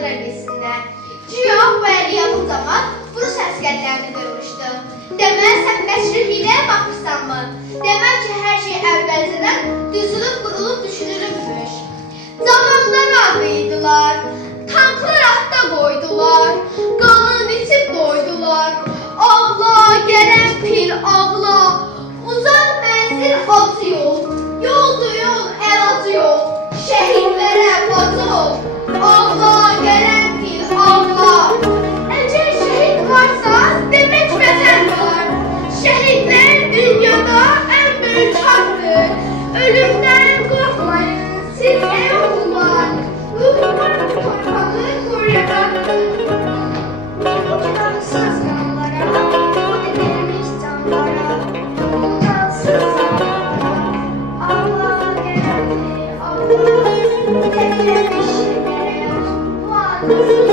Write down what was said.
canlandıra bilsinlər. Güya bu əliyatın zaman Rus əskərlərini görmüşdü. Deməli, sən nəşrin hiləyə baxırsanmı? Demək ki, hər şey əvvəlcədən düzülüb, qurulub, düşünülübmüş. Zamanlar ağıydılar, tanklar atda qoydular, qanın içib doydular. Ağla, gələn pil, ağla, uzaq mənzil acı yol, yoldu yol, əlacı yol, şəhidlərə bacı ol. Ağla, gələn pil, ağla. Əgər şəhid varsa, demək vətən var. Şəhidlər dünyada ən böyük haqdır. Ölümdən qorxmayın, siz ey oğullar. Ruhlar bu torpağı qoruyacaqdır. Bu cansız qanlara, edilmiş canlara, bu cansız qanlara. Allah gələndir, Allah. Təklə bir şeylərə yox, bu adısız